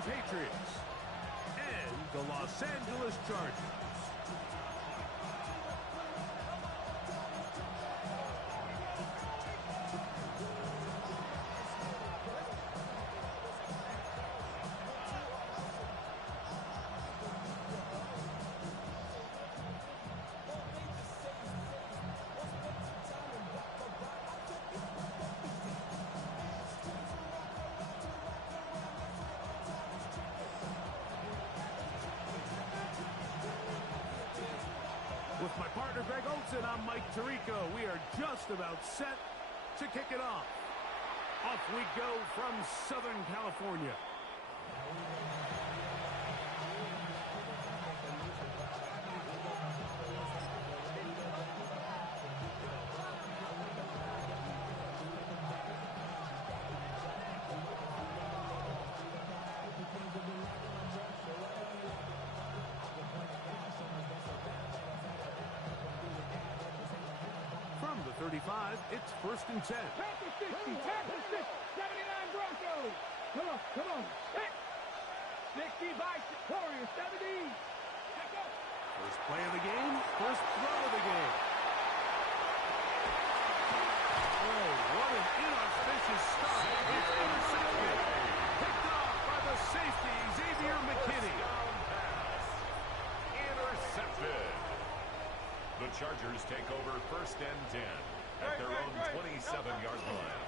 Patriots and the Los Angeles Chargers. With my partner, Greg Olson, I'm Mike Tirico. We are just about set to kick it off. Off we go from Southern California. From the 35, it's 1st and 10. Pass the 60, pass the 60, 79 Broncos. Come on, 60 by Warriors, 70. First play of the game, first throw of the game. Oh, what an inauspicious start. It's intercepted. Picked off by the safety, Xavier McKinney. Intercepted. The Chargers take over 1st and 10 at their own 27-yard line.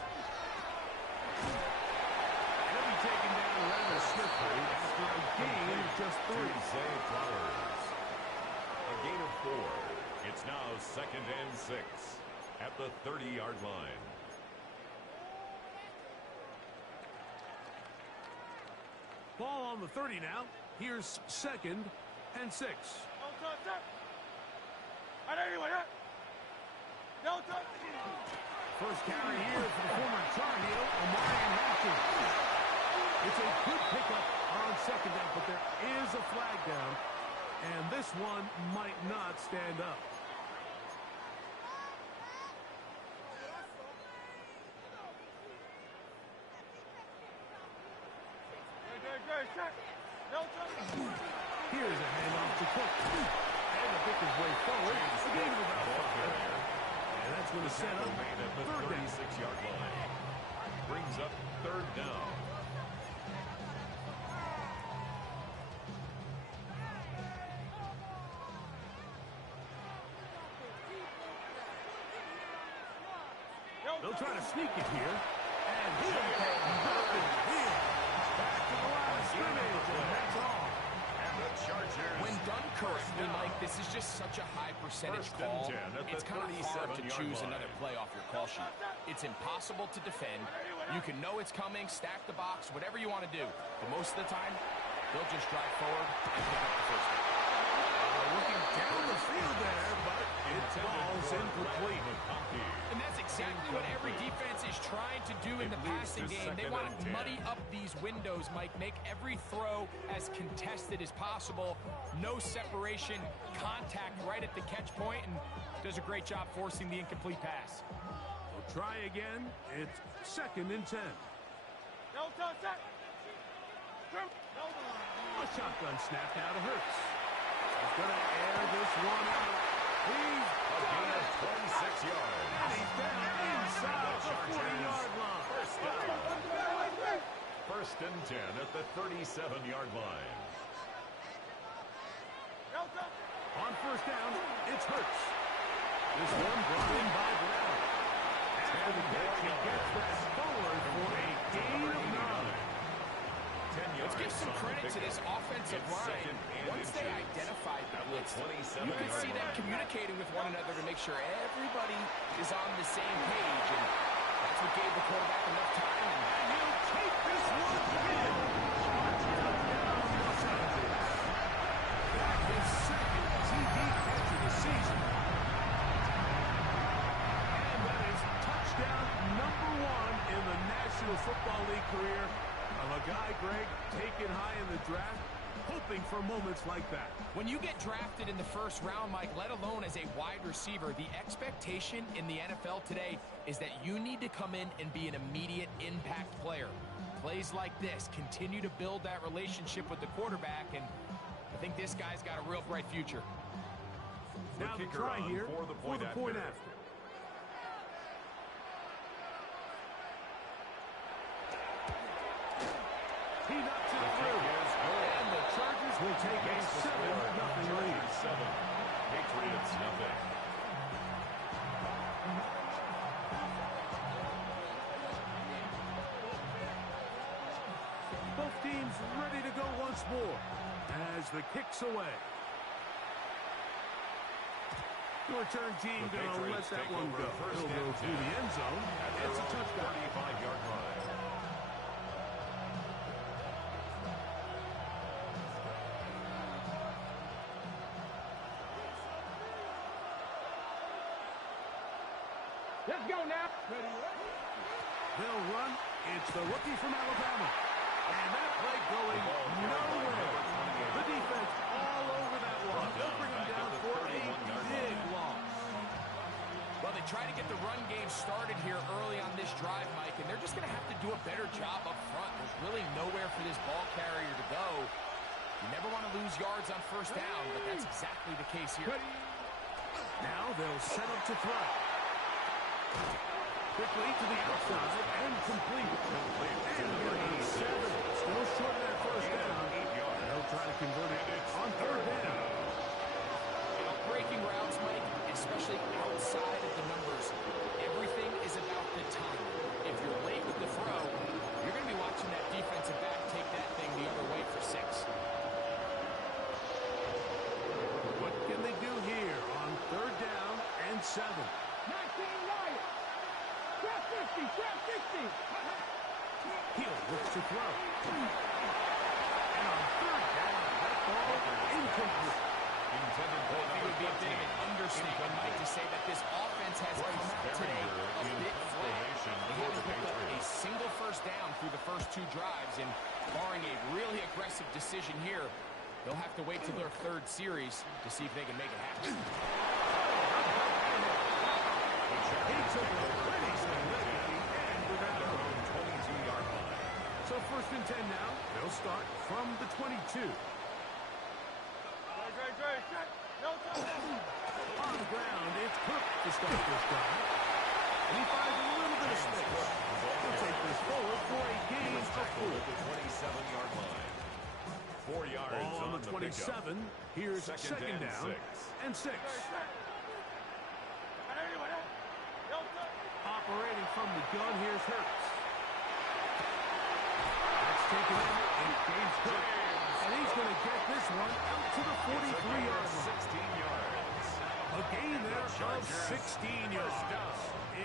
He'll be taken down rather swiftly after a gain of just 3. Zay Flowers. A gain of 4. It's now 2nd and 6 at the 30-yard line. Ball on the 30 now. Here's 2nd and 6. First carry here for the former Tar Heel, Omarion Hampton. It's a good pickup on 2nd down, but there is a flag down, and this one might not stand up. Here's a handoff to Cook. And to pick his way forward. A gain of about 5. And that's going to set up made at the 36-yard line. Brings up 3rd down. They'll try to sneak it here. And he'll get nothing here. Back to the line of scrimmage, and that's all. And the Chargers. When done correctly, Mike, this is just such a high percentage call. It's kind of hard to choose another play off your call sheet. It's impossible to defend. You can know it's coming, stack the box, whatever you want to do. But most of the time, they'll just drive forward and pick up the first down. Looking down the field there, but it falls incomplete. And that's exactly what every defense is trying to do in the passing game. They want to muddy up these windows, Mike, make every throw as contested as possible. No separation, contact right at the catch point, and does a great job forcing the incomplete pass. We'll try again. It's 2nd and 10. A shotgun snap now to Hurts. He's going to air this one out. He's got it. 26 yards. And he's down inside the 40-yard line. 1st and 10 at the 37-yard line. On 1st down, it's Hurts. This one brought in by Brown. After the catch, he gets that forward for a gain of 9. Let's give some credit to this offensive line. Once they identified the blitz, you can see them communicating with one another to make sure everybody is on the same page. And that's what gave the quarterback enough time. And he'll take this one in. That is 2nd TV catch of the season. And that is touchdown number 1 in the National Football League career of a guy, Greg, taken high in the draft, hoping for moments like that. When you get drafted in the 1st round, Mike, let alone as a wide receiver, the expectation in the NFL today is that you need to come in and be an immediate impact player. Plays like this continue to build that relationship with the quarterback, and I think this guy's got a real bright future. Now the try here for the point after. He knocks it through, and the Chargers will take a 7-0 lead. 7, Patriots nothing. Both teams ready to go once more as the kick's away. The return team going to let that one go. He'll go through the end zone. It's a touchdown. 35-yard line. Let's go now. They'll run. It's the rookie from Alabama. And that play going nowhere. The defense all over that one. They'll bring him down for a big loss. Well, they try to get the run game started here early on this drive, Mike, and they're just going to have to do a better job up front. There's really nowhere for this ball carrier to go. You never want to lose yards on first down, but that's exactly the case here. Now they'll set up to throw. Quickly to the outside and complete. And number 7. Still short of that first down. They'll try to convert it on third down. You know, breaking routes, Mike, especially outside of the numbers, everything is about the time. If you're late with the throw, you're going to be watching that defensive back take that thing the other way for 6. What can they do here on third down and 7? 19 Lions. Trap 50, trap 60. Hill looks to throw. And on third down, that ball incomplete. It would be a bit of an understatement, Mike, to say that this offense has come out today a bit flat. They haven't picked up a single first down through the first 2 drives, and barring a really aggressive decision here, they'll have to wait till their 3rd series to see if they can make it happen. He took a pretty significant and without a 22-yard line. So 1st and 10 now. They'll start from the 22. On the ground, it's Cook to start this drive. And he finds a little bit of space. He'll take this forward for a gain of 4. At the 27-yard line. 4 yards Ball on the 27. Here's second down and 6. Operating from the gun, here's Hurts. That's taken in, and James Cook. And he's going to get this one out to the 43-yard line. 16 yards. A gain there of 16 yards.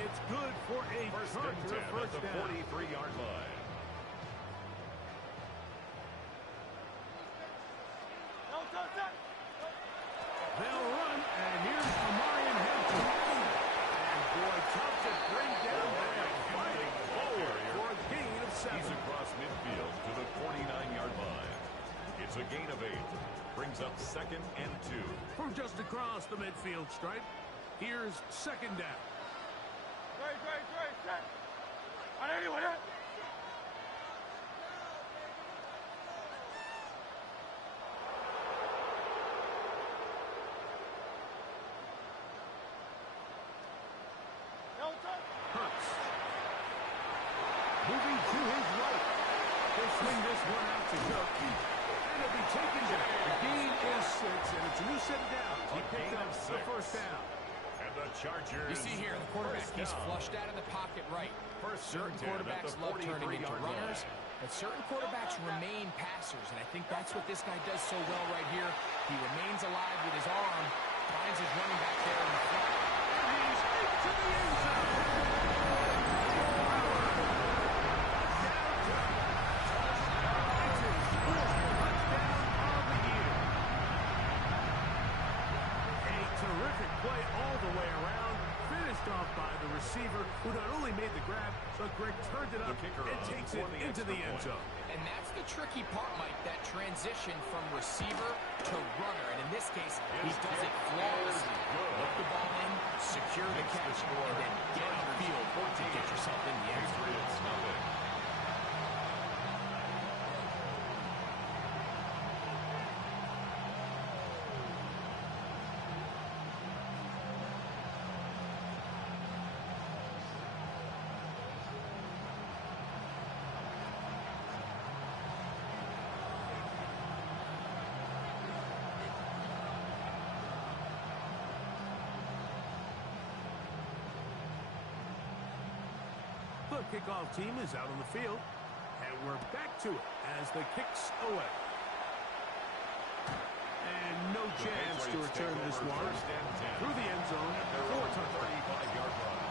It's good for a Charger first at the down. 43-yard line. They'll run, and here's Amarian Hampton. And boy, tough to bring down there. Fighting forward for a gain of 7. He's across midfield to the 49-yard line. It's a gain of 8. Brings up 2nd and 2. From just across the midfield stripe, here's second down. Hurts. Moving to his right. He'll swing this one out to Cook. And it'll be taken down. The gain is 6, and it's a new set of downs. He picked up the first down. And the Chargers. You see here, the quarterback, he's flushed out of the pocket right. Certain quarterbacks love turning into runners, but certain quarterbacks remain passers, and I think that's what this guy does so well right here. He remains alive with his arm, finds his running back there in the front. And he's into the end zone. Terrific play all the way around, finished off by the receiver, who not only made the grab, but Greg turned it up and takes it into the end zone. And that's the tricky part, Mike, that transition from receiver to runner. And in this case, he does it flawlessly. Look the ball in, secure the catch, and then get upfield to get yourself in the end zone. The kickoff team is out on the field, and we're back to it as the kick's away. And no chance to return this one through the end zone for a touchdown. 35-yard line.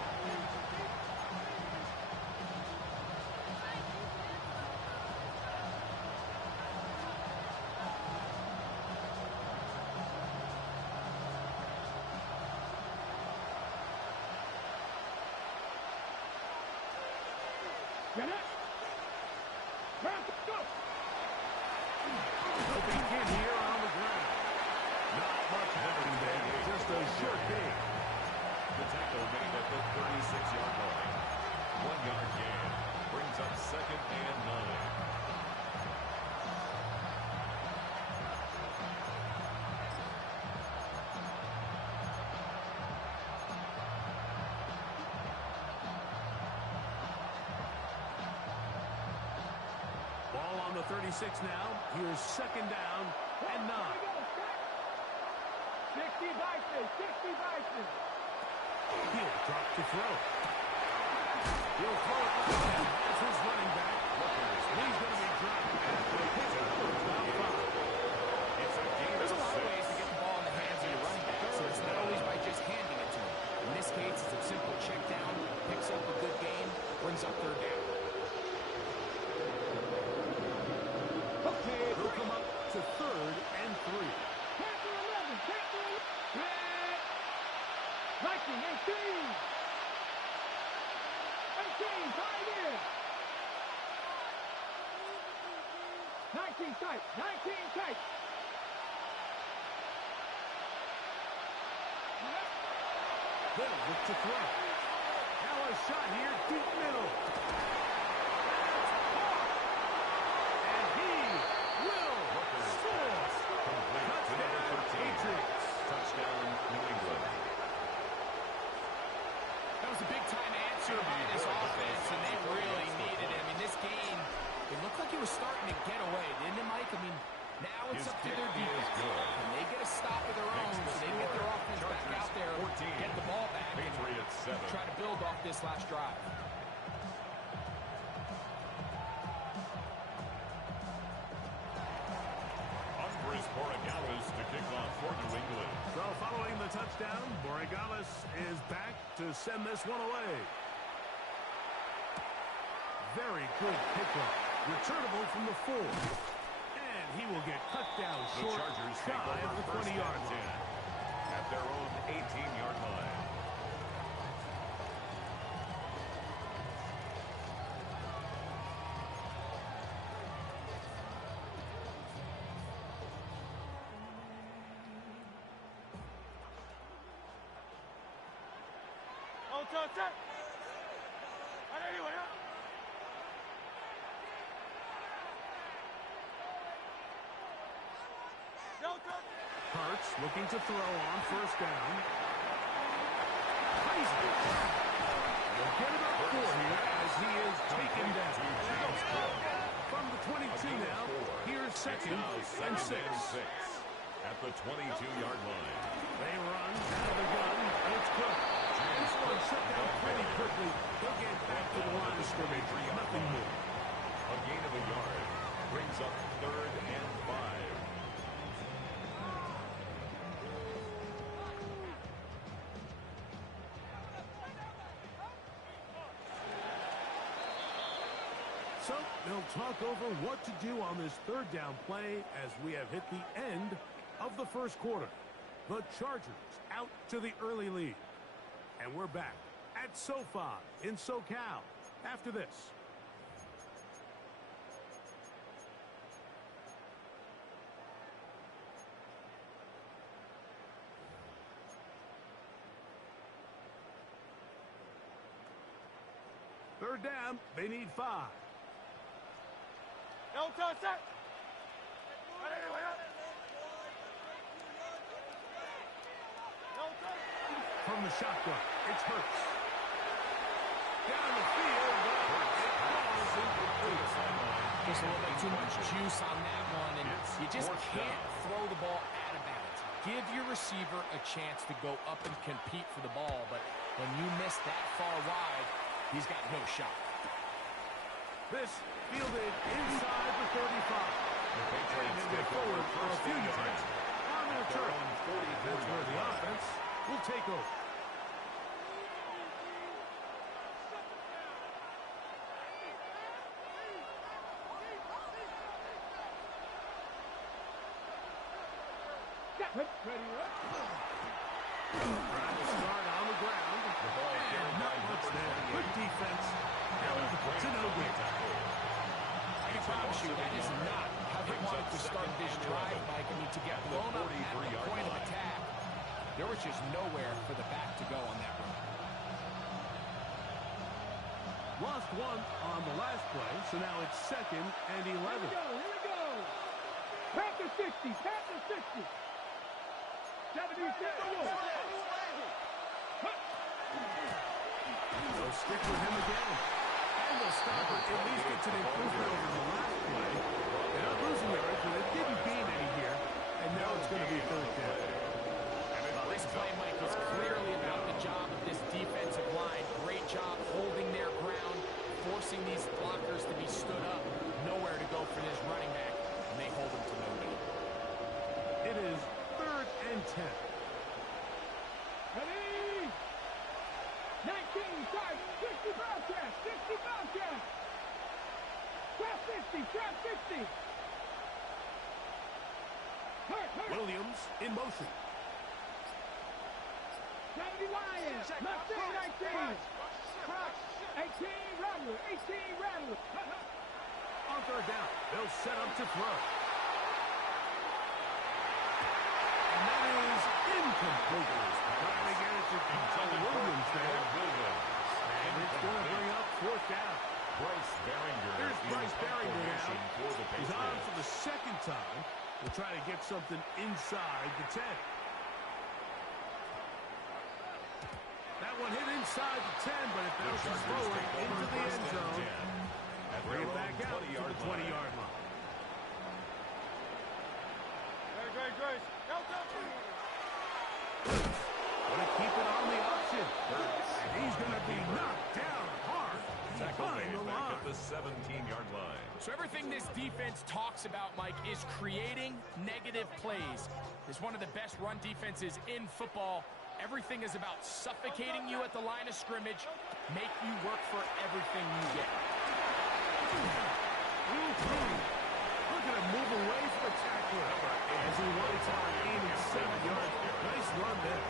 Get it. Go. No big hit here on the ground. Not much happening there. Just a short gain. The tackle made at the 36-yard line. 1-yard gain brings up 2nd and 9. Ball on the 36 now. Here's 2nd down and 9. 60 Bison. 60 Bison. He'll drop to throw. He'll throw it back. That's his running back. He's going to be dropped at the pickup of about 5. It's a gain. There's a lot of ways to get the ball in the hands of your running back, so it's not always by just handing it to him. In this case, it's a simple check down, picks up a good gain, brings up 3rd down. Okay. He'll come up to 3rd and 3. Panther 11. Panther 11. Viking 18. 18. Tied in. 19 tight. 19 tight. They'll look to throw. Now a shot here, deep middle. And he will score. Touchdown, Patriots. Touchdown, New England. That was a big-time answer by this offense, and they really needed it. I mean, this game, it looked like it was starting to get away, didn't it, Mike? I mean, now it's up to their defense. And they get a stop of their own, so they get their offense back out there, get the ball back, Patriots 7. and try to build off this last drive. Andres Borregales to kick off for New England. So following the touchdown, Borregales is back to send this one away. Very good pickup. Returnable from the 4. And he will get cut down The short, Chargers take shy of over the 1st 20-yard and 10 line. at their own 18-yard line. Hurts looking to throw on 1st down. Heisman. We'll get about 4 here as he is taken down. From the 22 now, here's 2nd and 6. At the 22-yard line. They run out of the gun, and it's Cook. This one shut down pretty quickly. He'll get back to the line of scrimmage. Nothing more. A gain of a yard brings up 3rd and 5. So they'll talk over what to do on this 3rd down play as we have hit the end of the 1st quarter. The Chargers out to the early lead. And we're back at SoFi in SoCal after this. Third down, they need 5. From the shotgun, it's Hurts. Down the field, but it falls incomplete. Just a little bit too much juice on that one, and you just can't throw the ball out of bounds. Give your receiver a chance to go up and compete for the ball, but when you miss that far wide, he's got no shot. This fielded inside the 35. The Patriots And take forward over for a first few and yards 10. on their turn. That's where the line. offense will take over. Ready, Trying to start on the ground. The ball And carried not by much number there. 28. Good defense. Held to no good. I promise you, that is not how they wanted to start this drive, Mike. I mean, to get blown up at the point of attack, there was just nowhere for the back to go on that run. Lost one on the last play, so now it's 2nd and 11. Here we go. Panther 60, Panther 60. 70, They'll stick with him again. And they'll stop it. At least it's an improvement over the last play. They're not losing yards, but it didn't gain any here. And now it's going to be 3rd down. Well, this play, Mike, was clearly about the job of this defensive line. Great job holding their ground, forcing these blockers to be stood up. Nowhere to go for this running back, and they hold him to no gain. It is 3rd and 10. Ready? 19, start, 60 Bobcat, 60 Bobcat. Trap 60, trap 60. Hurt. Williams in motion. 70 Lions, left in 19. 18 Rattler, 18 Rattler. On 3rd down, they'll set up to throw. And that is incomplete. Trying to get it to Williams there. And it's going to bring up 4th down. Bryce Behringer Here's Bryce Behringer formation now. for the He's on Patriots. for the 2nd time. We'll try to get something inside the 10. That one hit inside the 10, but it bounces forward into the end zone. Bring it back out to the 20-yard line. Grace. Go. Gonna keep it on the option. And he's gonna be knocked down hard behind the Back line. at the 17-yard line. So everything this defense talks about, Mike, is creating negative plays. It's one of the best run defenses in football. Everything is about suffocating you at the line of scrimmage, make you work for everything you get. Look at him move away from the tackler as he winds up gaining 7 yards. Nice run there.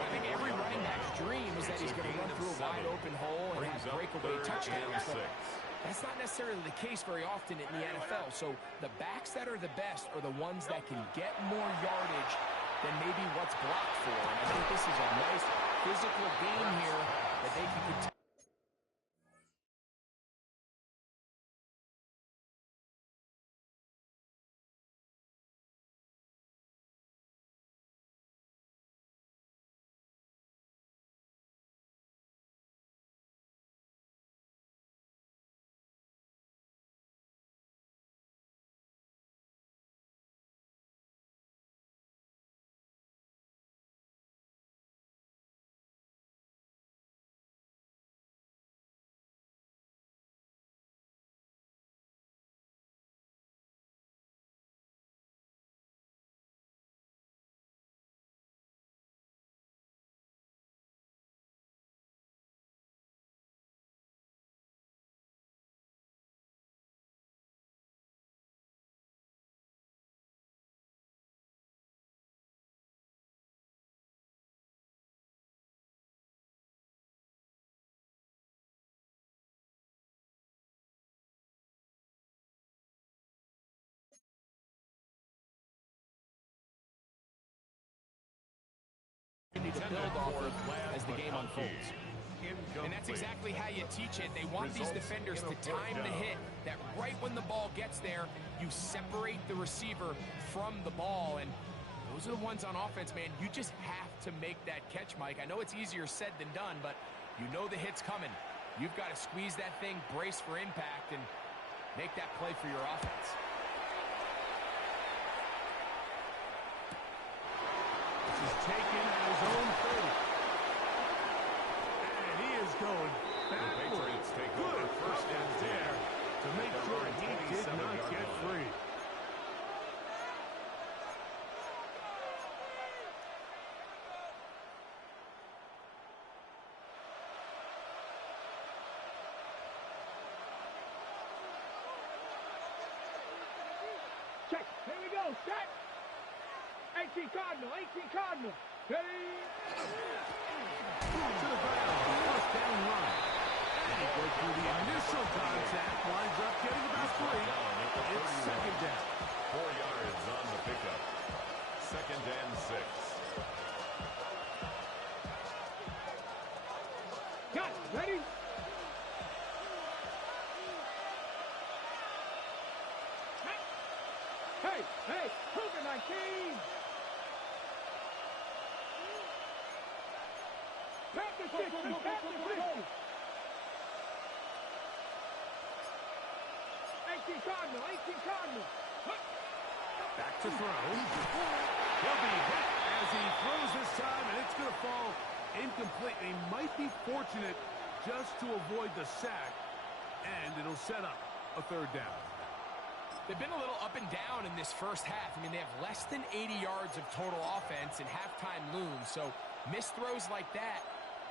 I think every running back's dream is that he's going to run through a wide open hole and have breakaway touchdowns. But that's not necessarily the case very often in the NFL. So the backs that are the best are the ones that can get more yardage than maybe what's blocked for. And I think this is a nice physical game here that they can continue. Need to build off of as the game unfolds. And that's exactly how you teach it. They want these defenders to time the hit, that right when the ball gets there, you separate the receiver from the ball. And those are the ones on offense, man. You just have to make that catch, Mike. I know it's easier said than done, but you know the hit's coming. You've got to squeeze that thing, brace for impact, and make that play for your offense. This is taken at his own 30. And he is going backwards. take Good over first and coverage 10. there to make sure he did not get free. Check. Here we go. Set. 18 Cardinal. 18 Cardinal. Ready. To the ground. First down run. And he goes through the initial contact. Winds up getting about 3. It's second down. 4 yards on the pickup. Second and 6. Got it. Ready. Hey, hey, Cougar 19! Panther 60, Panther 50! 18 Cardinal, 18 Cardinal! Back to throw. He'll be hit as he throws this time, and it's going to fall incomplete. They might be fortunate just to avoid the sack, and it'll set up a third down. They've been a little up and down in this first half. I mean, they have less than 80 yards of total offense and halftime looms. So missed throws like that,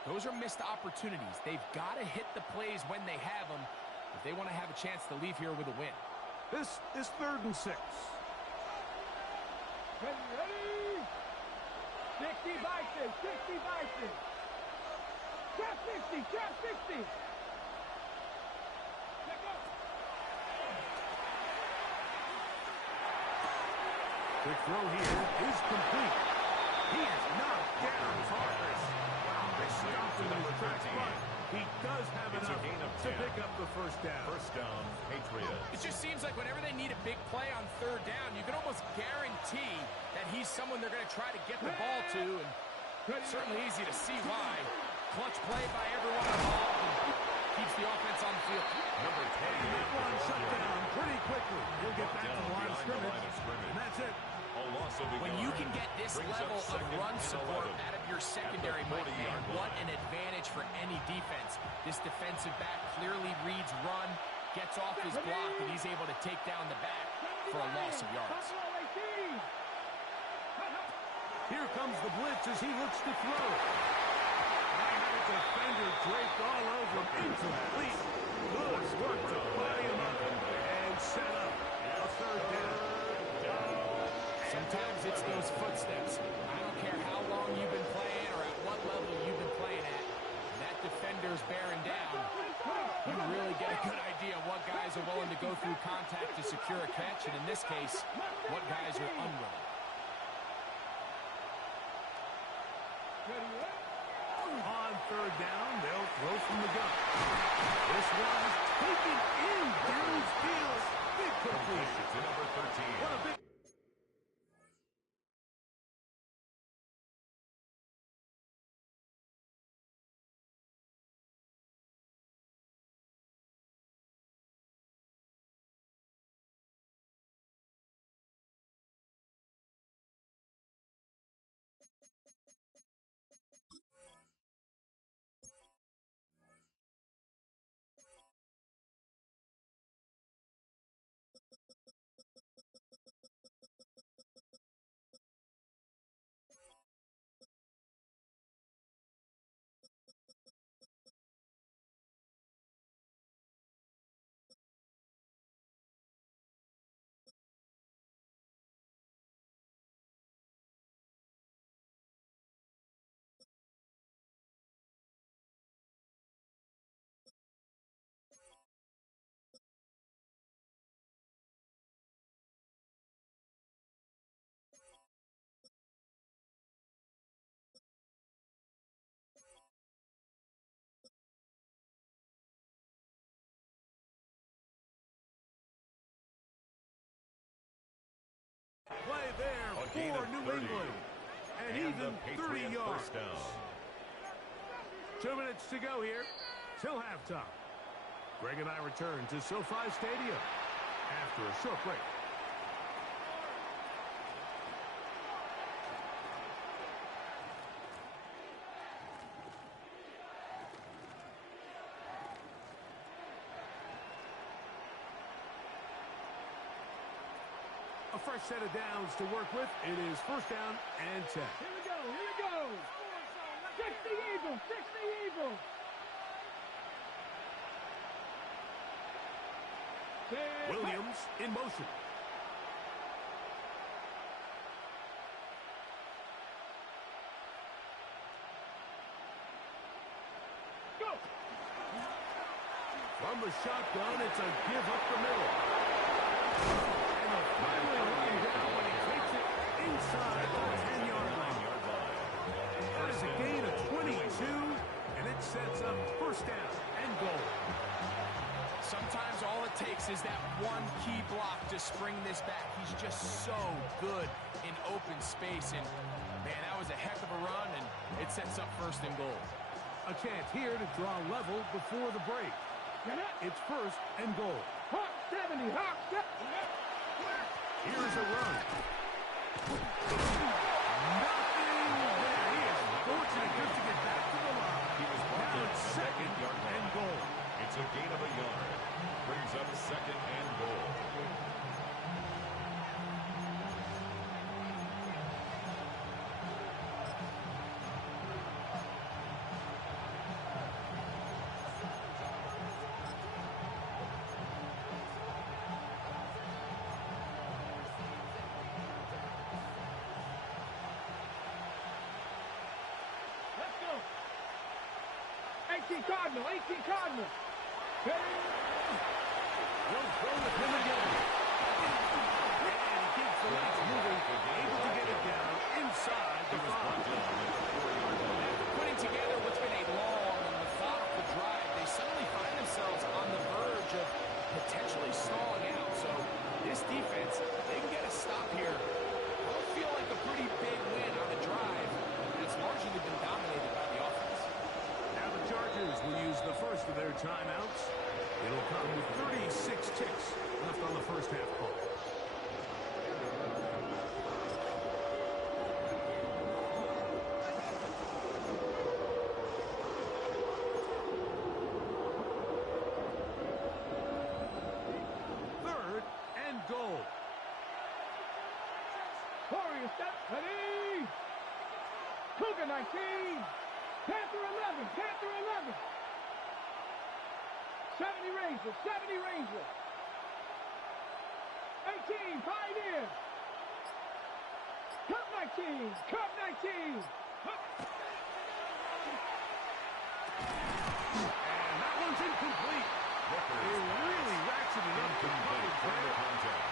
those are missed opportunities. They've got to hit the plays when they have them if they want to have a chance to leave here with a win. This is 3rd and 6. Ready, ready! 60 Bison, 60 Bison! Trap 60, trap 60! Check up! Quick throw here is complete. He is knocked down hard. Wow, they stopped him in his tracks, but he does have It's a enough gain of to 10. pick up the first down. First down, Patriots. It just seems like whenever they need a big play on third down, you can almost guarantee that he's someone they're going to try to get the ball to, and certainly easy to see why. Clutch play by everyone involved and keeps the offense on the field. Number 28. That one shut down pretty quickly. He'll get back to the line of scrimmage, and that's it. A loss of a When yard you can get this brings level up of second run and support 11 out of your secondary, at the Mike, man, 40-yard what line. an advantage for any defense. This defensive back clearly reads run, gets off his block, and he's able to take down the back for a loss of yards. Here comes the blitz as he looks to throw. And that defender draped all over him. Incomplete. Good work to body him up and set up a third down. Sometimes it's those footsteps. I don't care how long you've been playing or at what level you've been playing at. That defender's bearing down. You really get a good idea of what guys are willing to go through contact to secure a catch, and in this case, what guys are unwilling. On third down, they'll throw from the gun. This one's taken in downfield. Big completion. To number 13. What a big... Play there for New 30. England. And And even the 30 Patriot yards. first down. 2 minutes to go here till halftime. Greg and I return to SoFi Stadium after a short break. A fresh set of downs to work with. It is first down and 10. Here we go, here we go. 60 Eagles, 60 Eagles. Williams in motion. Go. From the shotgun, it's a give up the middle. And a finally running down when he takes it inside the 10-yard line. That is a gain of 22, and it sets up first down and goal. Sometimes all it takes is that one key block to spring this back. He's just so good in open space. And, man, that was a heck of a run, and it sets up first and goal. A chance here to draw level before the break. It's first and goal. Hawk 70, Hawk 70. Here's a run. Nothing there. He is fortunate just to get back to the line. Now it's second and goal. It's a gain of a yard. Brings up second and goal. Let's go. 18 Cardinal, 18 Cardinal. We'll go with him again. And he keeps the legs moving, able to get it down inside the 5. Putting together what's been a long and methodical drive, they suddenly find themselves on the verge of potentially stalling out. So this defense, they can get a stop here. It'll feel like a pretty big win on the drive, and it's largely been dominated by the offense. Now the Chargers will use the first of their timeouts. It'll come with 36 ticks left on the first half clock. Third and goal. Warriors step, ready. Cougar 19. Panther 11, Panther 11. 70 Rangers, 70 Rangers. 18, Pioneers. Cup 19, Cup 19. And that one's incomplete. They really ratcheted up the coverage there.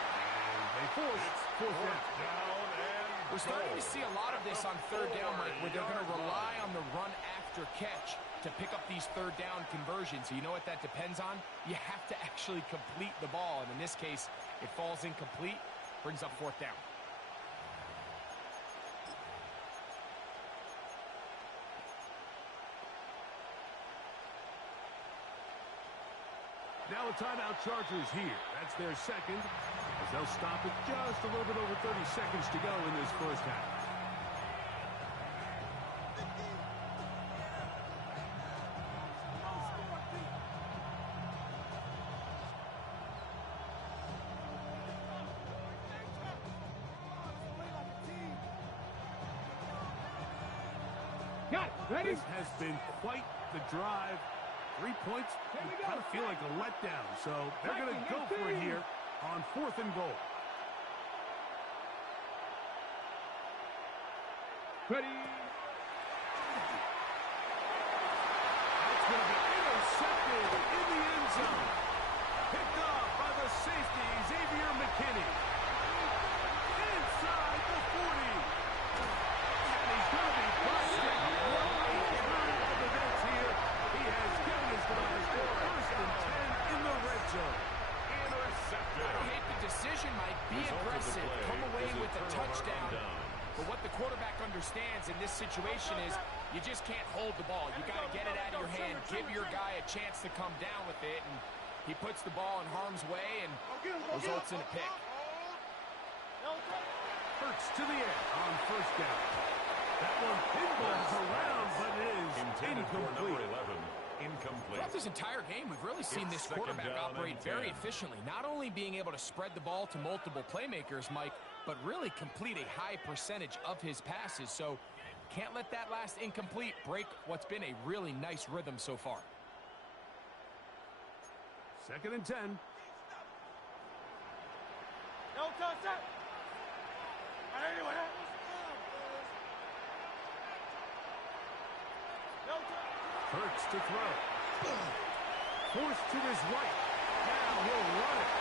And they force fourth down. We're starting to see a lot of this on third down, Mike, where they're going to rely on the run after catch to pick up these third down conversions. So you know what that depends on? You have to actually complete the ball. And in this case, it falls incomplete, brings up fourth down. Now a timeout, Chargers here. That's their second, as they'll stop it just a little bit over 30 seconds to go in this first half. Got it, ready? This has been quite the drive. 3 points, you kind of feel like a letdown. So they're going to go for it here on fourth and goal. Ready? That's going to be intercepted in the end zone. Picked off by the safety, Xavier McKinney. Inside the 40. And he's going to be busted right through the defense here. He has given his guys their first and 10 in the red zone. Intercepted. I don't hate the decision, Mike. Be aggressive. Come away with a touchdown. But what the quarterback understands in this situation is you just can't hold the ball. You got to get it out of your hand, give your guy a chance to come down with it, and he puts the ball in harm's way and results in a pick. Hurts to the air on first down. That one pinballs around, but it is Intended for number incomplete. 11. incomplete. Throughout this entire game, we've really seen this quarterback operate very efficiently. Not only being able to spread the ball to multiple playmakers, Mike, but really complete a high percentage of his passes. So can't let that last incomplete break what's been a really nice rhythm so far. 2nd and 10. No touch it. Anyway. No touch. Hurts to throw. Forced to his right. Now he'll run it.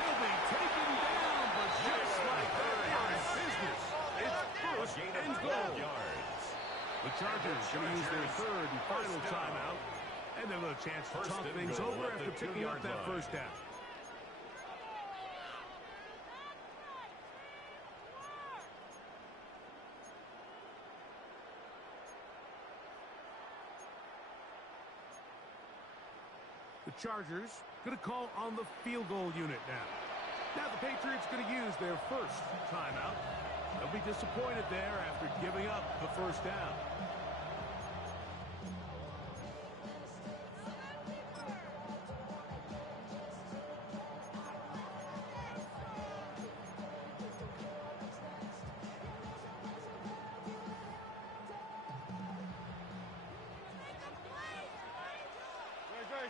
He'll be taken down, but just like that, they're in business. It's 1st and goal. The Chargers going to use their 3rd and final timeout. And they'll have a chance to talk things over after picking up that 1st down. The Chargers going to call on the field goal unit now. Now the Patriots going to use their 1st timeout. They'll be disappointed there after giving up the 1st down.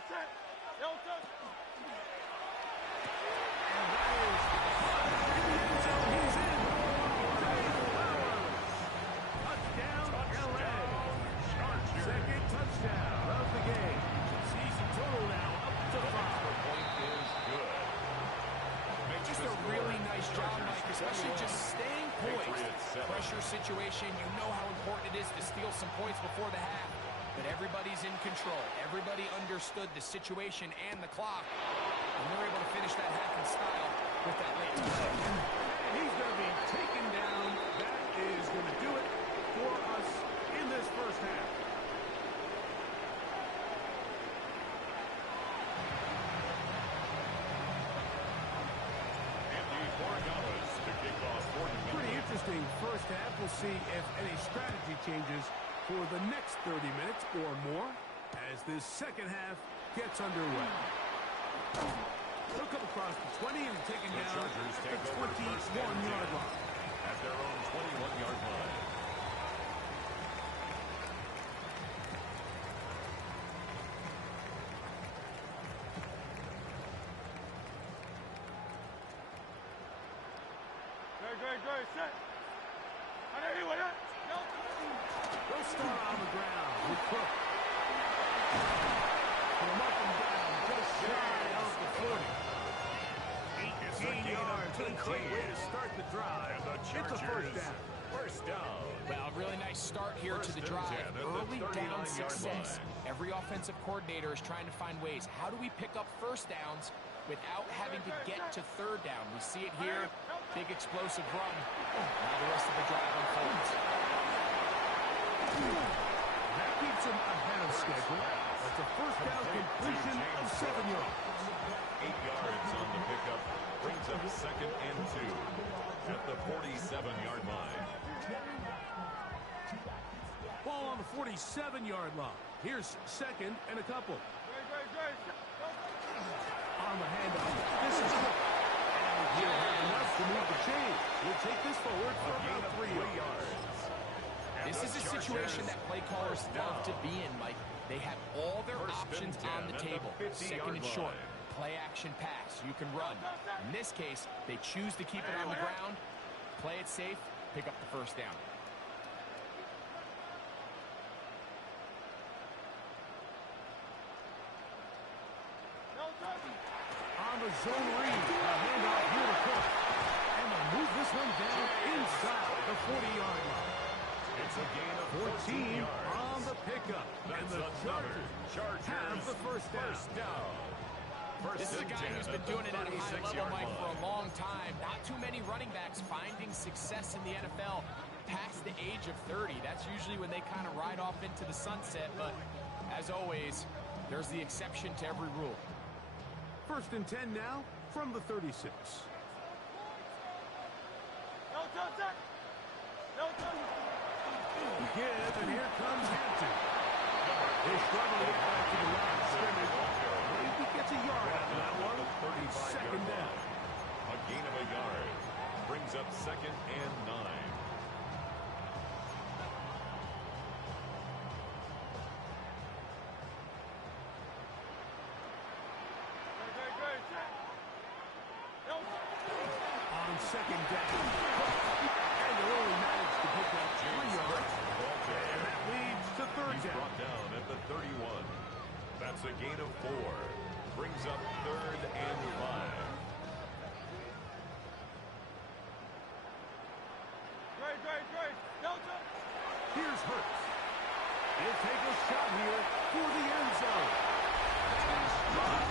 Set. No touch. Especially just staying poised. Pressure situation, you know how important it is to steal some points before the half. But everybody's in control. Everybody understood the situation and the clock. And they're able to finish that half in style with that late touchdown. He's going to be taken down. That is going to do it for us in this 1st half. Pretty interesting 1st half. We'll see if any strategy changes for the next 30 minutes or more as this 2nd half gets underway. He'll come across the 20 and taken down at the 21-yard line. At their own 21-yard line. Great, set. Anyway. No. They'll start on the ground with Cook. From up and down, just shy of the 40. 18 yards. A great way to start the drive. It's a 1st down. 1st down. Well, really nice start here to the drive. Early down success. Every offensive coordinator is trying to find ways. How do we pick up 1st downs without having to get to 3rd down? We see it here. Big explosive run. Now the rest of the drive unfolds. That keeps him ahead of schedule. That's a 1st down completion of 7 yards. 8 yards on the pickup. Brings up 2nd and 2 at the 47-yard line. Ball on the 47-yard line. Here's 2nd and a couple. On the handoff. This is Cook. And he'll have enough to move the chain. We'll take this forward for about 3 yards. This is a situation that play callers love to be in, Mike. They have all their options on the table. 2nd and short. Play action pass. You can run. In this case, they choose to keep it on the ground, play it safe, pick up the 1st down. On the zone read, a handoff here to Cook. And they'll move this one down inside the 40-yard line. It's a gain of 14 yards. on the pickup. And the Chargers have the 1st down. This is a guy who's been doing it at a high level, Mike, for a long time. Not too many running backs finding success in the NFL past the age of 30. That's usually when they kind of ride off into the sunset. But as always, there's the exception to every rule. 1st and 10 now from the 36. No touch. No touch. Give, and here comes Hampton. They're struggling to get back to the line of scrimmage. Maybe gets a yard out of that one. Second down. A gain of a yard. Brings up 2nd and 9. On second down. And they only managed to pick up 3 yards. And that leads to third He's down. brought down at the 31. That's a gain of 4. Brings up 3rd and 5. Here's Hurts. He'll take a shot here for the end zone. Touchdown,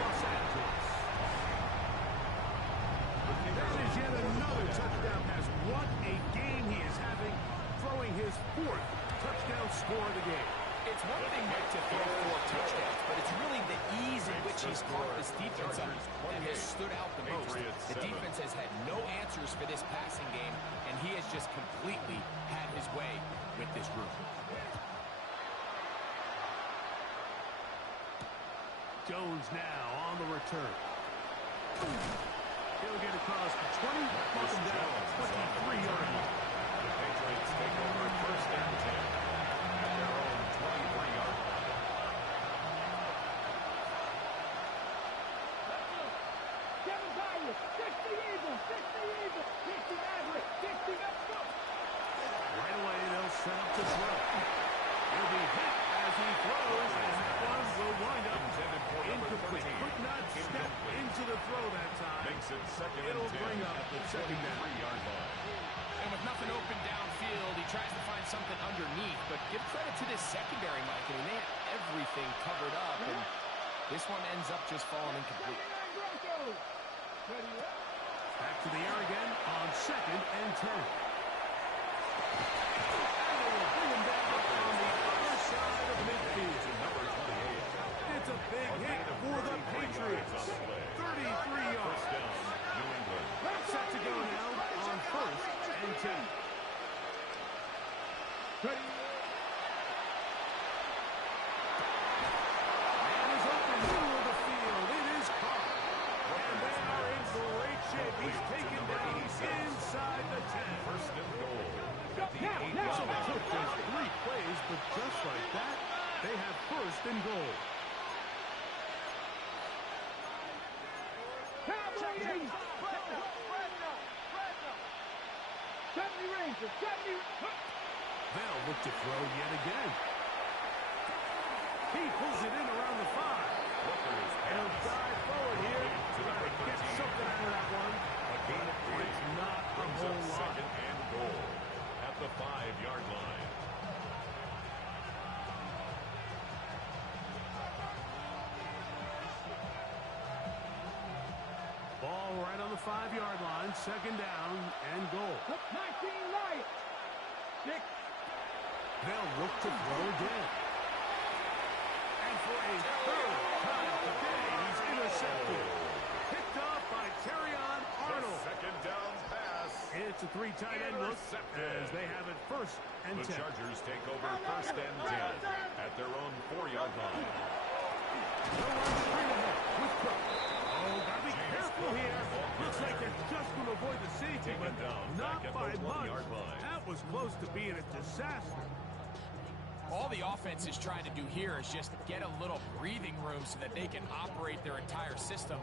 Los Angeles. That is yet another touchdown pass. What a game he is having, throwing his 4th touchdown score of the game. It's one thing, Mike, to throw 4 touchdowns, but it's really the ease in which he's caught this defense up that has stood out the most. The defense has had no answers for this passing game, and he has just completely had his way with this group. Jones now on the return. He'll get across the 20, mark him down, 23-yard line. The Patriots take over 1st and 10 at their own 23-yard line. Kevin Byers, 60 even, 60 average, 60, let's go. Right away, they'll set up to throw. He'll be hit as he throws, and that one will wind up incomplete. Could not step into the throw that time. Makes it 2nd and 10. It'll bring up the second down. 23-yard line. And with nothing open downfield, he tries to find something underneath, but give credit to this secondary, Mike. I mean, they had everything covered up, and this one ends up just falling incomplete. Back to the air again on 2nd and 10. And they will bring him down on the other side of midfield. Number 28. It's a big hit for the Patriots. 33 yards. First down, New England. Set to go now on 1st and 10. Ready? Man is open, middle of the field. It is caught. And they are in great shape. He's taken down inside the 10. First and goal. At the Now, 8-yard So it line. took just 3 plays, but just like that, they have 1st and goal. Cowboys! 70 Rangers, 70. They'll look to throw yet again. He pulls it in around the 5. Booker's He'll pass. dive forward here. To Try number to get 13. something out of that one. A gain of 3. It's not a Brings whole up lot. 2nd and goal at the 5-yard line. Ball right on the 5-yard line. 2nd down and goal. 19 Lions. 6. They'll look to throw again. And for a 3rd time today, he's intercepted. Picked off by Terrion Arnold. Second down pass. It's a 3 tight end look as they have it 1st and The 10. Chargers take over 1st and 10 at their own 4-yard line. No one straight ahead with Cook. Oh, gotta be careful here. Looks like they're just going to avoid the safety, but not by much. That was close to being a disaster. All the offense is trying to do here is just get a little breathing room so that they can operate their entire system.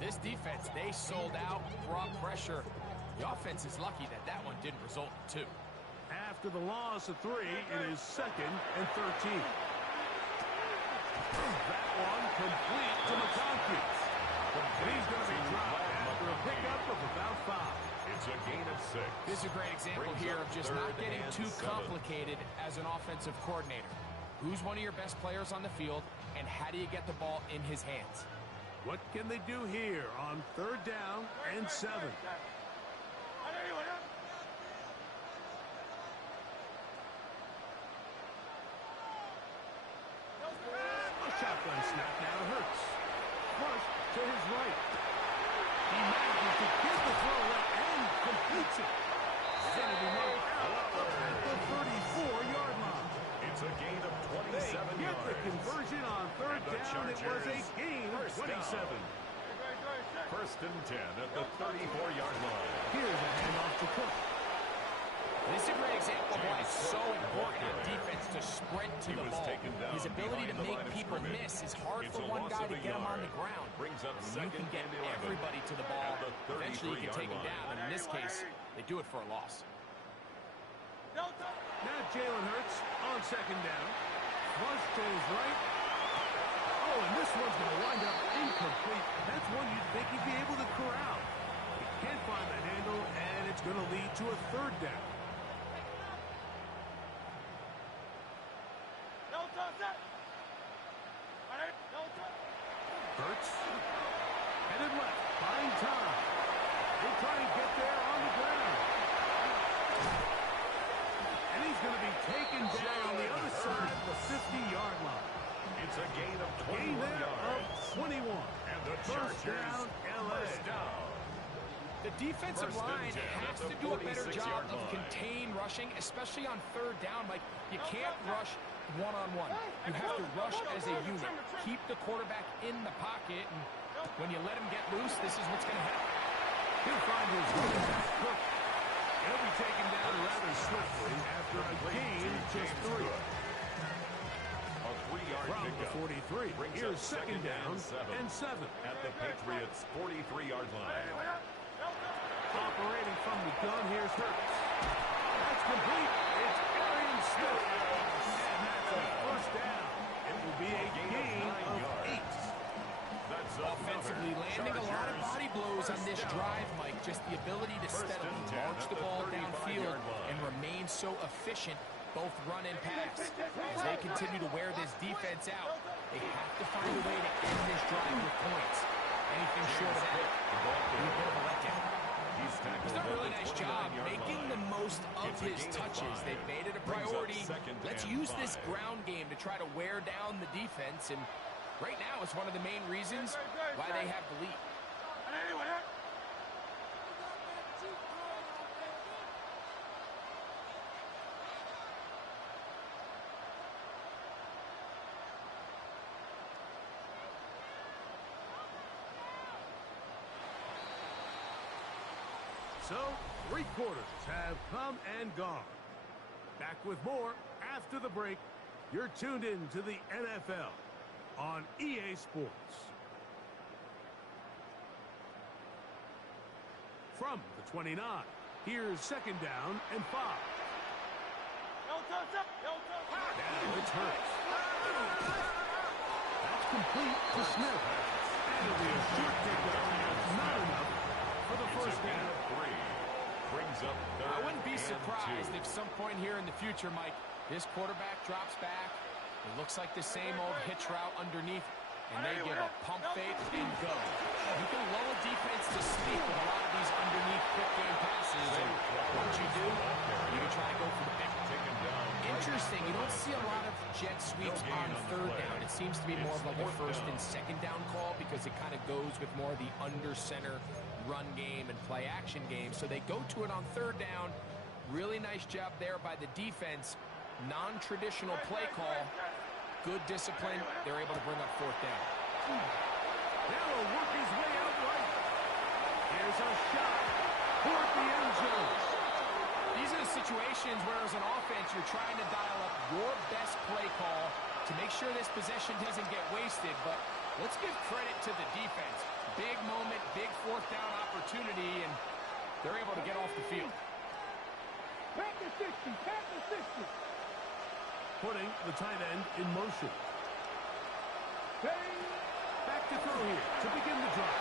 This defense, they sold out, brought pressure. The offense is lucky that that one didn't result in 2. After the loss of 3, it is 2nd and 13. That one complete to McConkey. And he's going to be dropped after a pickup of about 5. It's a gain of 6. This is a great example Brings here up of just not 3rd getting and too 7. complicated as an offensive coordinator. Who's one of your best players on the field, and how do you get the ball in his hands? What can they do here on 3rd down and 7? A shotgun snap now hurts. Flush to his right. He manages to get the throw left and completes it. Sanity mark out at the 34-yard line. First 27. down. First and 10 at the 34-yard line. Here's a handoff to Cook. This is a great example of why it's so important on defense to sprint to the ball. His ability to make people miss is hard for one guy to get him on the ground. Brings up You can get everybody to the ball. Eventually, you can take him down. And in this case, they do it for a loss. Now Jalen Hurts on second down. Flush to his right. Oh, and this one's going to wind up incomplete. That's one you'd think he'd be able to corral. He can't find the handle, and it's going to lead to a third down. Hurts. Headed left. Buying time. They try and get there on the ground. And he's going to be taken down on the other side of the 50-yard line. It's a gain of 21 Gain there yards. of 21. And the First Chargers, down, LA. first down. The defensive First and line 10 has at the to do a better 46-yard job of line. contained rushing, especially on third down. Like, you can't rush one-on-one. You have to rush as a unit. Keep the quarterback in the pocket, and when you let him get loose, this is what's going to happen. He'll find his running back, Cook. He'll be taken down rather swiftly after a gain of just 3. A 3-yard From the pickup. 43, Brings here's up second down and 7. At the Patriots' 43-yard line. Operating from the gun, here's Hurts. That's complete. It's Arian Smith. And that's a first down. It will be a gain of 8. That's Offensively landing a lot of body blows on this drive, Mike. Just the ability to steadily march the ball downfield and remain so efficient, both run and pass. As they continue to wear this defense out, they have to find a way to end this drive with points. Anything short of that, a bit of a letdown. He's done a really nice job making the most of his touches. They've made it a priority. Let's use this ground game to try to wear down the defense, and right now it's one of the main reasons why they have the lead. So, 3 quarters have come and gone. Back with more after the break. You're tuned in to the NFL on EA Sports. From the 29, here's second down and 5. Now it's Hurts. That's complete to Smith. And it'll be a short pickup. Not enough for the first down. I wouldn't be surprised if some point here in the future, Mike, this quarterback drops back. It looks like the same old hitch route underneath, and they give a pump fake and go. You can lull a defense to sleep with a lot of these underneath quick game passes, and once you do, you can try to go for the pick. Interesting, you don't see a lot of jet sweeps on third down. It seems to be more of like a first and second down call because it kind of goes with more of the under center run game and play action game. So they go to it on third down. Really nice job there by the defense. Non-traditional play call. Good discipline. They're able to bring up fourth down. Now he'll work his way out right. Here's a shot toward the end zone. These are the situations where as an offense you're trying to dial up your best play call to make sure this possession doesn't get wasted. But let's give credit to the defense. Big moment, big fourth down opportunity, and they're able to get off the field. Back to 60, back to 60. Putting the tight end in motion. Bang. Back to throw here to begin the drive.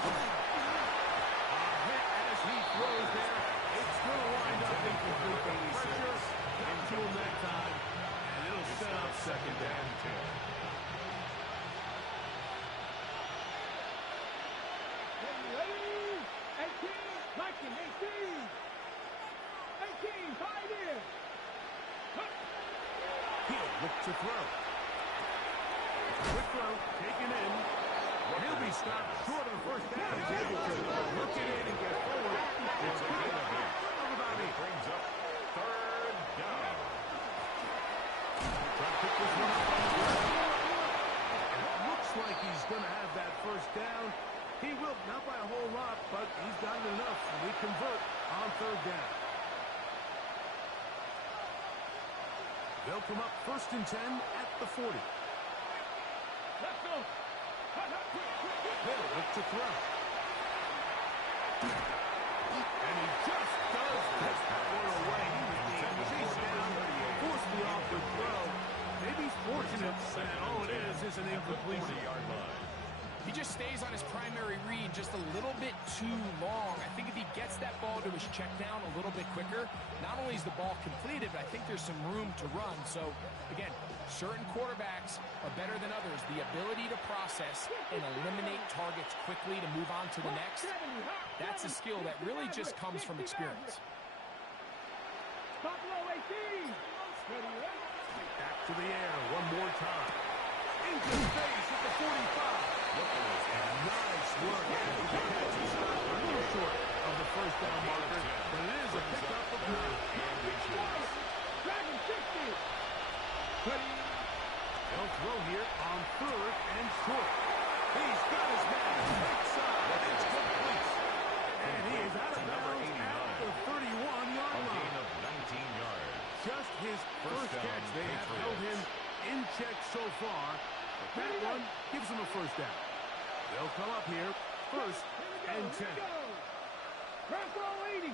Hit as he throws there. It's going to wind up incomplete. Pressure got to him that time, and it'll set up second down. Ready? 18, Mikey, 18. 18, 5 in. He'll look to throw. Quick throw, taken in. He'll be stopped short of the first down. He's able to look it in and get forward. It's good enough. About 8. Brings up third down. Try to pick this one up on the ground. It looks like he's going to have that first down. He will, not by a whole lot, but he's gotten enough. We convert on third down. They'll come up 1st and 10 at the 40. Let's go. They'll look to throw. And he just does put that one away. He was being chased down, forced the awkward throw. Maybe he's fortunate, and all it is an incompletion. He just stays on his primary read just a little bit too long. I think if he gets that ball to his check down a little bit quicker, not only is the ball completed, but I think there's some room to run. So, again, certain quarterbacks are better than others. The ability to process and eliminate targets quickly to move on to the next, that's a skill that really just comes from experience. Back to the air one more time. Into space at the 45. Nice work. He stopped a little short of the first down marker, but it is a pickup of 9. Dragon 60. They'll throw here on 3rd and short. He's got his man outside. It's complete. And he is out of bounds at the 31-yard line. Of 19 yards. Just his first catch. They have held him in check so far. That one gives him a first down. They'll come up here 1st and 10. Cross roll 80.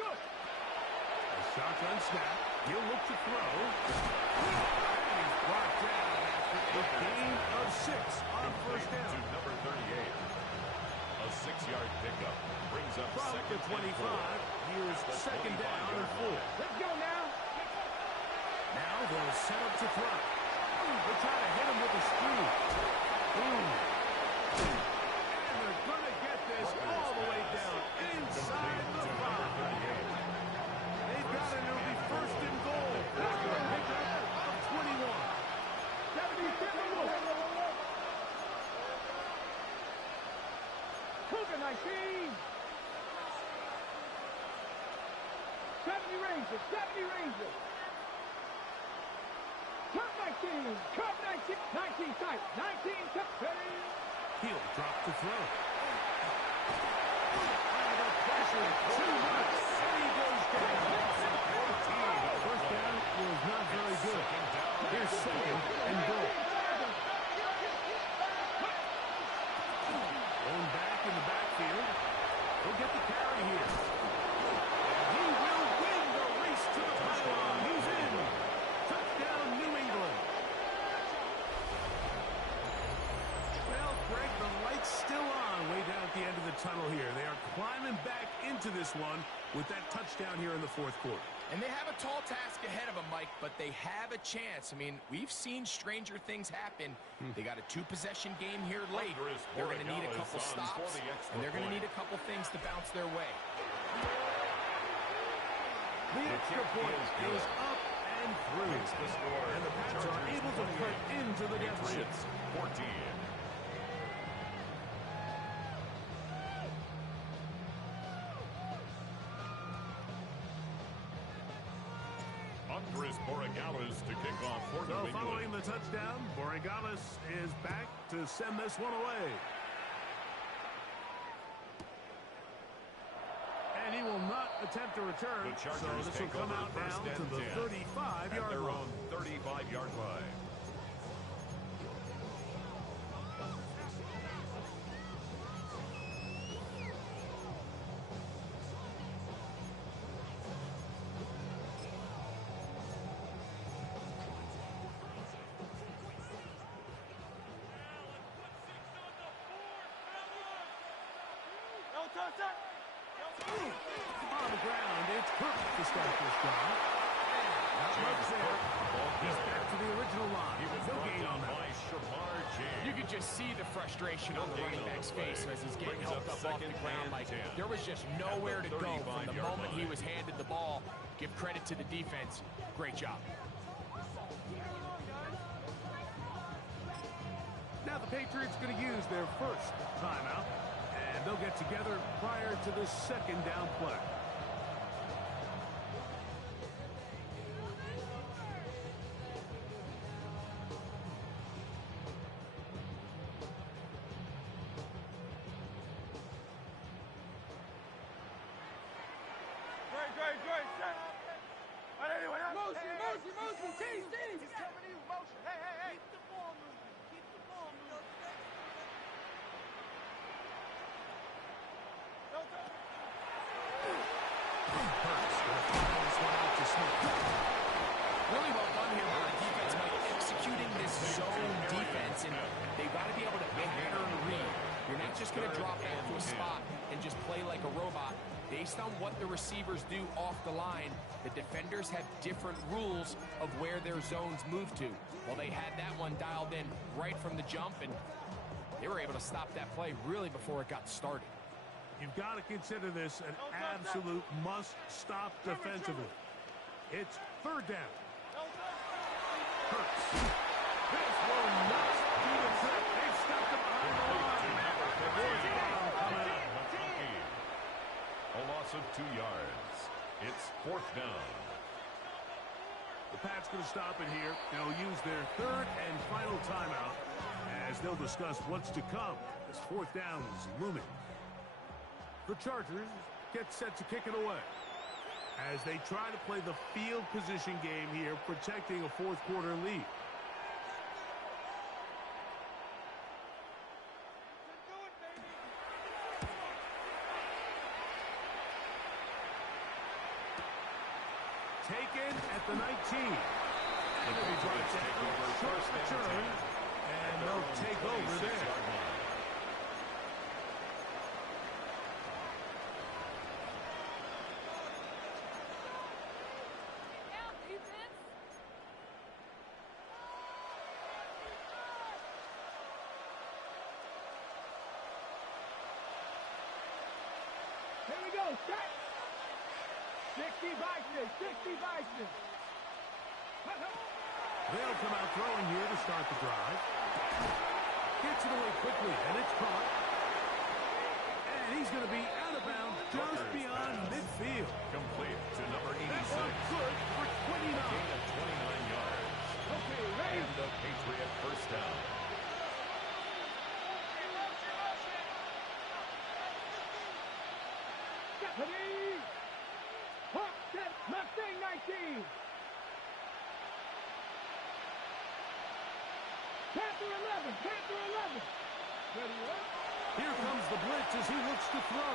Good. A shotgun snap. He'll look to throw. And he's brought down after a gain of 6 on first down. To number 38. A 6-yard pickup brings up From the 25. Here's 2nd down and 4. Let's go now. Now they'll set up to throw. They're trying to hit him with a screw. And they're going to get this all the way down inside the 5. They've got it. It'll be 1st and goal. After a pickup of 21. 77. Cougar 19. 70 Rangers. 70 Rangers. Cup 19. Cup 19. 19 tight. 19 tight. Ready. He'll drop to throw. Under pressure. Too much. And he goes down. 14. First down was not very good. Here's 2nd and goal. Going back in the backfield. He'll get the carry here. He will win the race to the pylon. He's in. Touchdown, New England. Well, Greg, the light's still on way down at the end of the tunnel here. They are climbing back into this one with that touchdown here in the 4th quarter. And they have a tall task ahead of them, Mike, but they have a chance. I mean, we've seen stranger things happen. They got a 2-possession game here late. They're going to need a couple stops, and they're going to need a couple things to bounce their way. The extra point is up and through. And the Pats are able to cut into the deficit. 14. Andres Borregales to kick off for New England. Following the touchdown, Borregales is back to send this one away. And he will not attempt to return, The Chargers so this will come out now to the 35-yard line. 35-yard line. On the ground, it's Kirk to start this drive. Not much there. He's back to the original line. No gain on that. You could just see the frustration on the running back's face as he's getting helped up off the ground. Like, there was just nowhere to go from the moment he was handed the ball. Give credit to the defense. Great job. Now the Patriots going to use their first timeout, and they'll get together prior to the 2nd down play. He's coming in motion. Hey. Keep the ball moving. Keep the ball moving. Really well done here by the defense, Mike, executing this zone defense, and they've got to be able to pattern read. You're not just going to drop back to a spot and just play like a robot. Based on what the receivers do off the line, the defenders have different rules of where their zones move to. Well, they had that one dialed in right from the jump, and they were able to stop that play really before it got started. You've got to consider this an absolute must-stop defensively. It's third down. Hurts. This will not do the trick. They've stopped him behind the line. Fourth down coming up. A loss of 2 yards. It's fourth down. The Pats going to stop it here. They'll use their third and final timeout as they'll discuss what's to come. This fourth down is looming. The Chargers get set to kick it away as they try to play the field position game here, protecting a fourth quarter lead. Taken at the 19. It'll be brought down, short return, and they'll take over there. Here we go, set. 60 Vikings, 60 Vikings. They'll come out throwing here to start the drive. Gets it away quickly, and it's caught. And he's going to be out of bounds just beyond midfield. Complete to number 86. That one good for 29. A gain of 29 yards. Okay, ready. And the Patriot first down. Stephanie! Hawk, set, Mustang 19! Panther 11, Panther 11! Ready, what? Here comes the blitz as he looks to throw.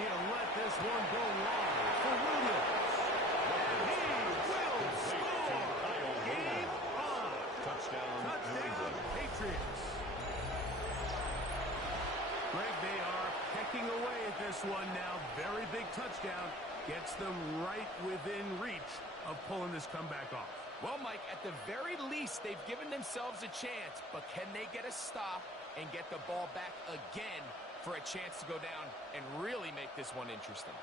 He'll let this one go long for Williams. And he will score. Game on. Touchdown, New England. Patriots. Greg, they are pecking away at this one now. Very big touchdown. Gets them right within reach of pulling this comeback off. Well, Mike, at the very least, they've given themselves a chance, but can they get a stop and get the ball back again for a chance to go down and really make this one interesting?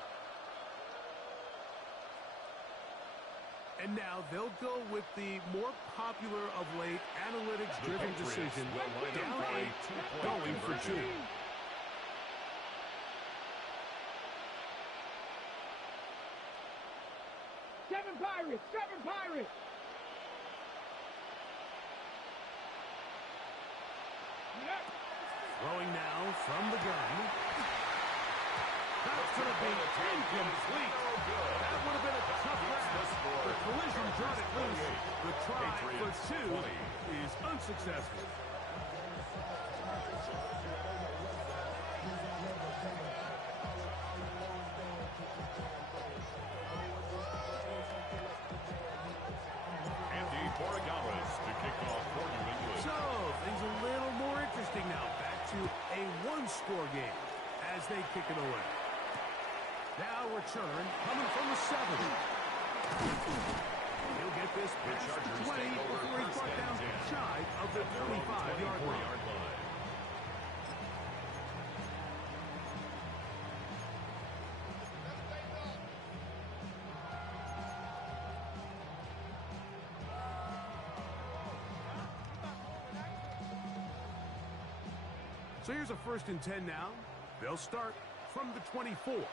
And now they'll go with the more popular of late analytics-driven decision. Down 8, going for 2. Seven Pirates, 7 Pirates! Throwing now from the gun. That's going to be incomplete. That would have been a tough grab. The collision brought it loose. The try for 2 is unsuccessful. Score game as they kick it away. Now return coming from the 7. He'll get this past the 20 before he's brought down shy of the 25-yard line. So here's a 1st and 10 now. They'll start from the 24. 1st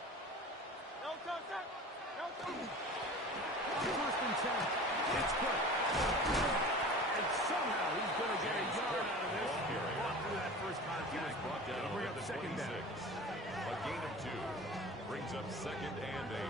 and 10. It's good. And somehow he's going to get a yard out of this. Walk through that first contact. Brought down Bring over up the 2nd 26. down. A gain of 2 brings up 2nd and 8.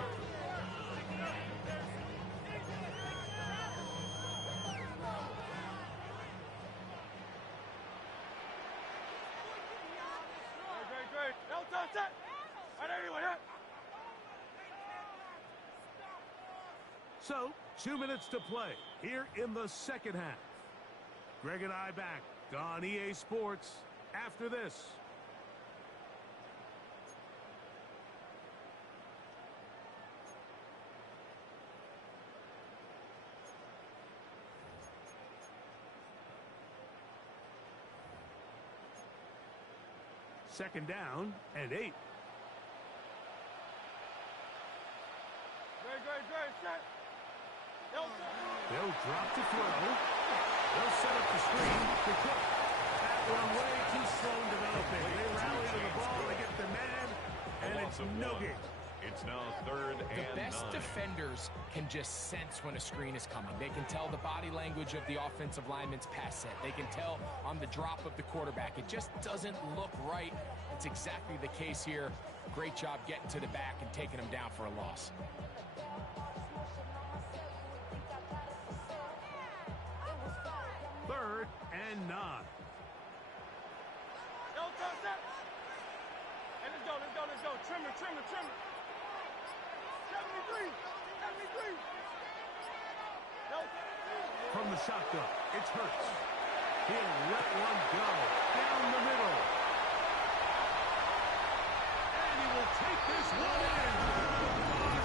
So, 2 minutes to play here in the second half. Greg and I back on EA Sports after this. Second down and 8. They'll drop to throw. They'll set up the screen to Cook. That one way too slow in developing. They rally to the ball, they get their man, and it's no gain. It's now 3rd and 9. The best defenders can just sense when a screen is coming. They can tell the body language of the offensive lineman's pass set. They can tell on the drop of the quarterback. It just doesn't look right. It's exactly the case here. Great job getting to the back and taking them down for a loss. Third and 9. Let's go. Trimmer. 73. From the shotgun, it's Hurts. He'll let one go down the middle. And he will take this one in.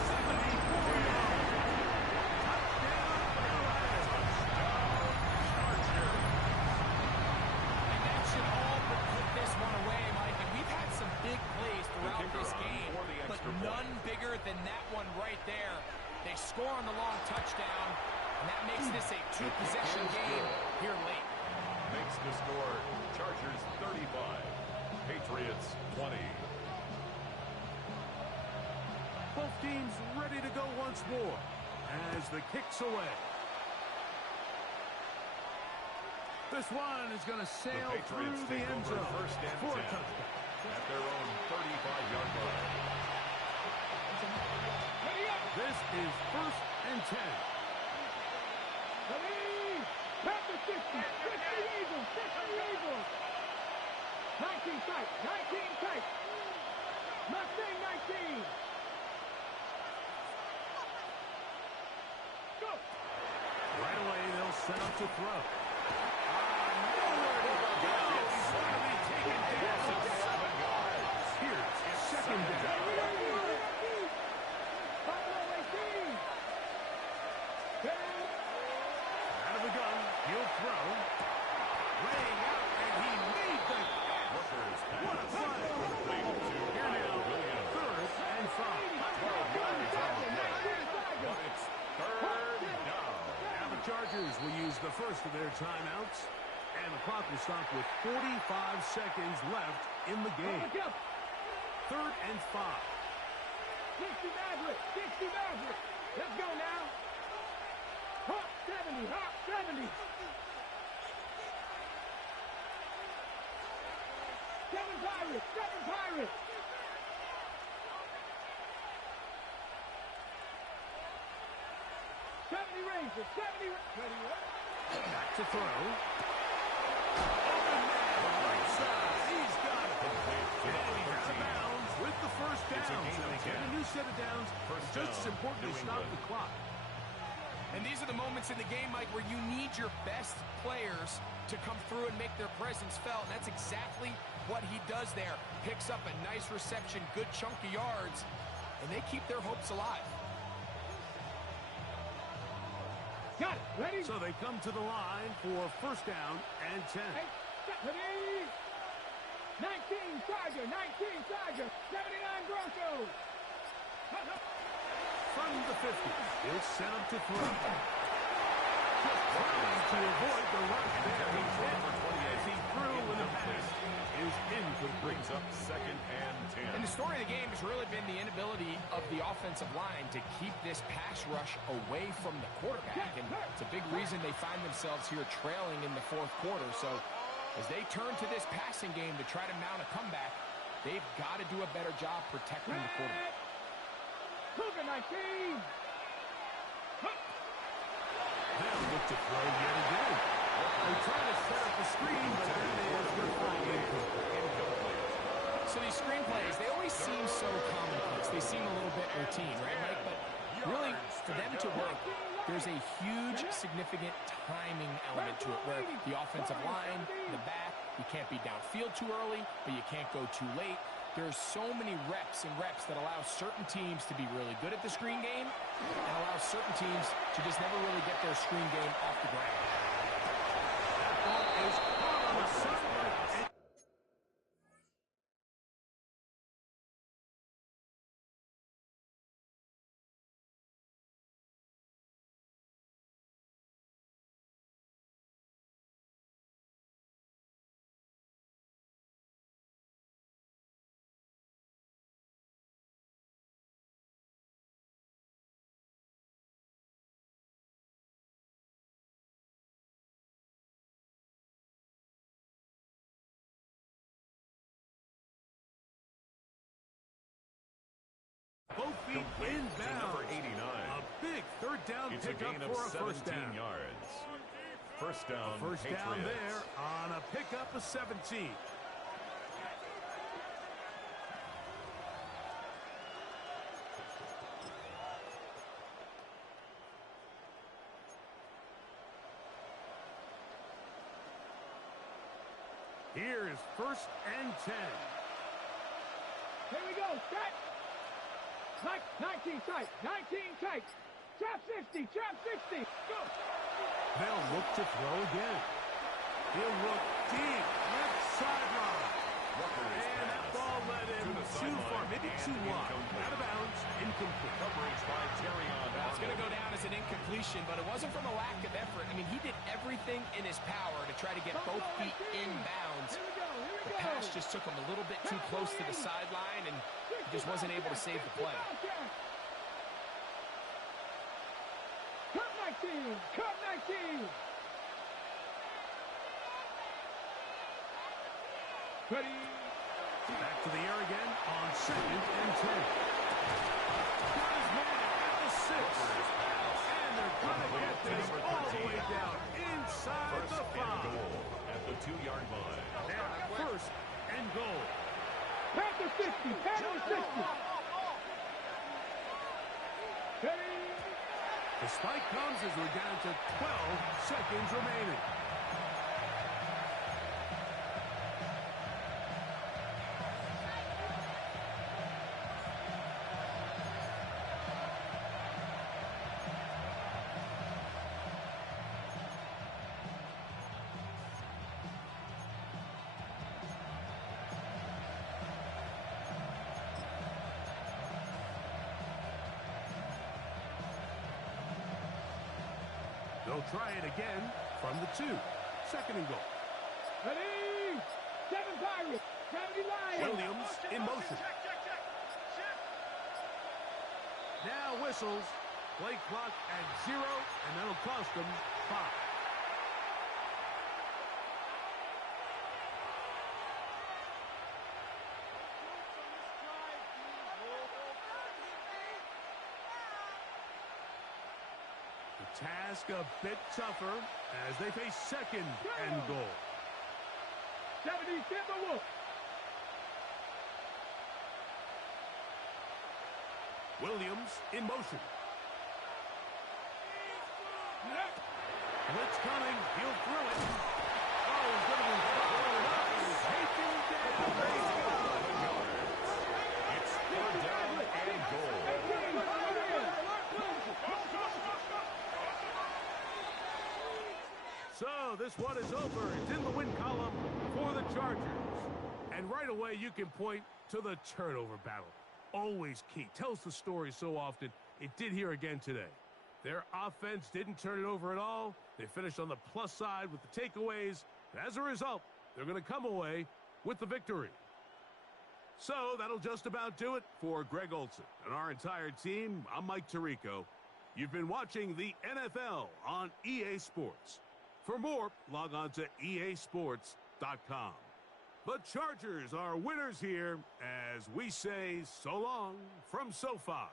74 yards. Touchdown, Chargers. And that should all but put this one away, Mike. And we've had some big plays throughout this game, but none bigger than that one right there. They score on the long touchdown, and that makes this a 2-possession game here late. Makes the score Chargers 35, Patriots 20. Both teams ready to go once more as the kick's away. This one is going to sail through the end zone for a touchdown. At their own 35-yard line. This is 1st and 10. Back to 50. 50 Eagles. 19 tight. Mustang 19. Go. Right away, they'll set up to throw. Nowhere to go. He's going to be taken down. 7 yards. Here's second down. Out of the gun, he'll throw. Laying out, and he made the catch. What a play. Here now, 3rd and 5. 12 yards on the play. But it's 3rd down. Now the Chargers will use the first of their timeouts, and the clock will stop with 45 seconds left in the game. 3rd and 5. 60 Maverick. Let's go now. Hot 70. 7 Pirates. 70 Rangers. Back to throw. Open man, right side. He's got it. And he's out of bounds with the first down. So they get a new set of downs. It's just as important to stop the clock. And these are the moments in the game, Mike, where you need your best players to come through and make their presence felt. And that's exactly what he does there. Picks up a nice reception, good chunk of yards, and they keep their hopes alive. Got it. Ready? So they come to the line for 1st down and 10. Ready? 19 Charger. 79 Broncos. From the 50, he'll set up to throw. Just trying to avoid the rush there. He's hit as he threw with a pass. Is incomplete. Brings up 2nd and 10. And the story of the game has really been the inability of the offensive line to keep this pass rush away from the quarterback. And it's a big reason they find themselves here trailing in the 4th quarter. So as they turn to this passing game to try to mount a comeback, they've got to do a better job protecting the quarterback. Cougar 19. They'll look to throw yet again. They try to set up the screen, but then they are going to fall incomplete. So these screenplays, they always seem so commonplace. They seem a little bit routine, right, Mike? But really, for them to work, there's a huge, significant timing element to it where the offensive line, the back, you can't be downfield too early, but you can't go too late. There's so many reps that allow certain teams to be really good at the screen game and allow certain teams to just never really get their screen game off the ground. That ball is caught on the sideline. Both feet inbound. Number 89. A big third down pickup for a first down. Yards. First down, First Patriots. down there on a pickup of 17. Here is first and 10. Here we go. Set. 19 tight. 19 tight. Trap 60. Trap 60. Go. They'll look to throw again. He'll look deep. Left sideline. And that ball led him too far. Maybe too wide. Out of bounds. Incomplete. Coverage by Terrion. It's going to go down as an incompletion, but it wasn't from a lack of effort. I mean, he did everything in his power to try to get both feet inbounds. The pass just took him a little bit too close to the sideline, and he just wasn't able to save the play. Cut 19. Cut 19. Ready. Back to the air again on second and 10. Got his man at the 6. And they're going to get this all the way down inside the 5. At the 2-yard line. Now first and goal. Panther 60. Panther 60. Ready. The spike comes as we're down to 12 seconds remaining. They'll try it again from the 2. Second and goal. Ready. 7 Pirates. Gravity line. Williams in motion. Now whistles. Play clock at 0, and that'll cost them 5. Task a bit tougher as they face second and goal. 70 Timberwolves. Williams in motion. Blitz coming. He'll throw it. Oh, he's going to be followed up. He's taken down. It's third down and goal. So this one is over. It's in the win column for the Chargers. And right away you can point to the turnover battle. Always key. Tells the story so often. It did here again today. Their offense didn't turn it over at all. They finished on the plus side with the takeaways. And as a result, they're going to come away with the victory. So that'll just about do it for Greg Olson and our entire team. I'm Mike Tirico. You've been watching the NFL on EA Sports. For more, log on to easports.com. The Chargers are winners here as we say so long from SoFi.